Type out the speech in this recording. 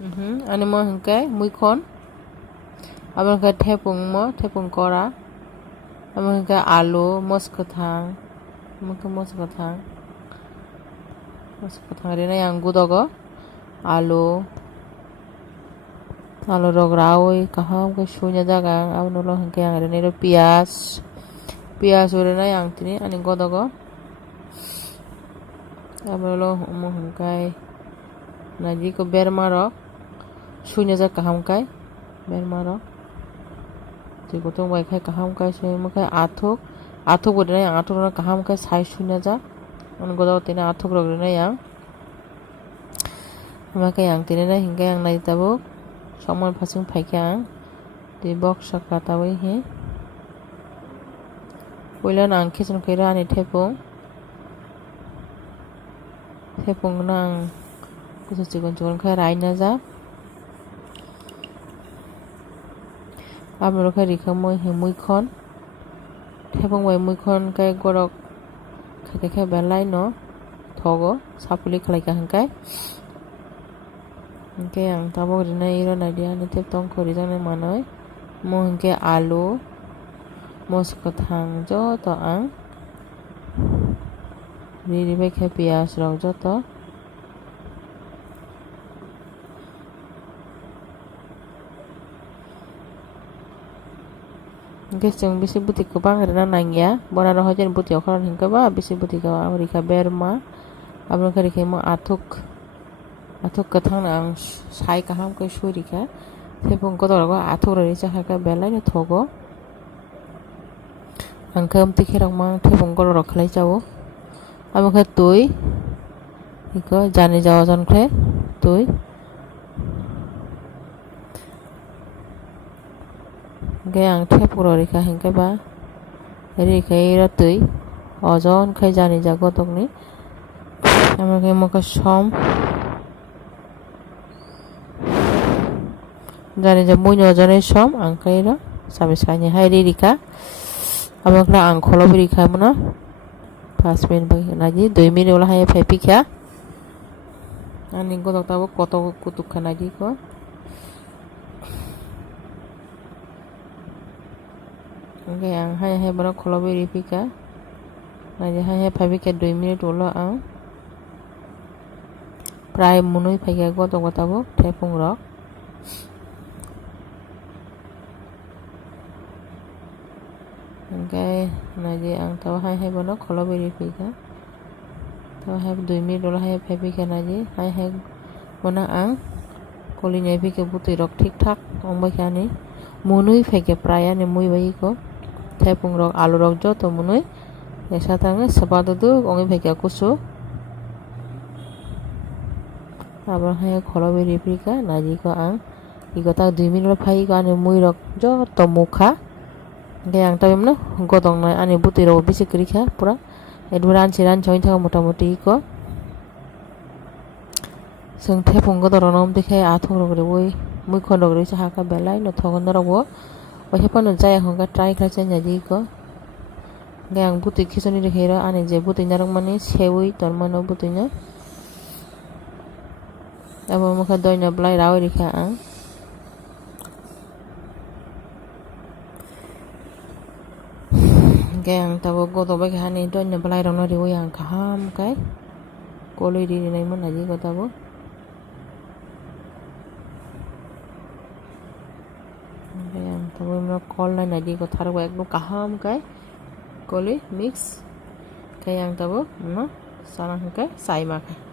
Ani mo hingkai muikhon abo hingkai thepung kora abo hingkai alu mos kwthang rinai ang gudogo alu rok rawi kaham ke sunya jaga abo nulo hingkai ang rinai ro pias rinai ang tini ani godogo abo nulo mo hingkai naji ko berma rok sunya jaga kaham kai berma rok gotong bai khai kaham kai se mo khai athuk bo rinai ang athuk rok kaham kai sai sunya ja ani godogo tini athuk rok rinai ang amakai ang tini na hingkai ang nai tabo somon phasing phaikha ang ti box saka tawi he poila na ang khichon khaira ani thepung na ang kusa chikon khai raina ja abo khai rikha moi he muikhon thepung bai muikhon kai gorok khai belai no thogo sapuli khlai ka hangkai hingkai ang tabok rinai iro nadia ni tep tong khori jane manoi mo hingkai alu mos kwthang joto ang ri bai khai pias rok joto hingkai chong bisi buti kwbang rina nangya bona ro hojen buti okhoran hingkai ba bisi buti ka rikha berma abo khai rikha mo athuk kwthang na ang sai kaham kai sui rikha thepung kodorogo athuk ro risa kha belai no thogo ang kam ti khirok mang thepung kodorok khlai chao abo khai tui iko jani jawa jon khle tui hingkai ang thepung ro rikha hingkai ba rikai ro tui ojon khai jani ja godokni amo khai mo ka som jani ja muino ojonei som ang khai ro sabis kani hai rika amo khai ang kholobi rikha mono 5 minute bagi naji 2 minute ola hai phai pikha ani godok tabo koto kutuk khanaji ko hingkai ang hai bono kholobi ripika naji hai phai pikha 2 minute ola ang prai munui phaikha godok tabo thepung rok hingkai naji ang tahu hai bono kholobi ripika tahu hai 2 minute ola hai phai pikha naji hai bono ang koli nyai pika buti rok thik thak ongbai khani munui phaikha prai ani mui bai ko thepung rok alu rok joto munui esatange sapadudu ongi phaikha kusu abo hai kholobi ripika naji ko ang igota 2 minute phai ko ani mui rok joto mukha hingkai ang tabi mono godong nai ani buti rok bisi krikha pura edburan chiran choi thaka motamuti ko sung thepung godorok nom dikhai athuk rok rewoi muikhon rok risa haka belai no thogon rok bo hepan jaya hongka try khlai naji ko hingkai ang buti khichoni rikhai ro ani je buti narok mani sewi tormano buti na abo mukha doina blai rawi rikha ang hingkai ang tabo godok bai khani doina blai rok no riwoi ang kaham kai koloi rinai mo naji ko tabo hingkai ang tabo mo kol nai naji ko tharok ekdom kaham kai koli mix kai ang tabo no sana hingkai sai ma khai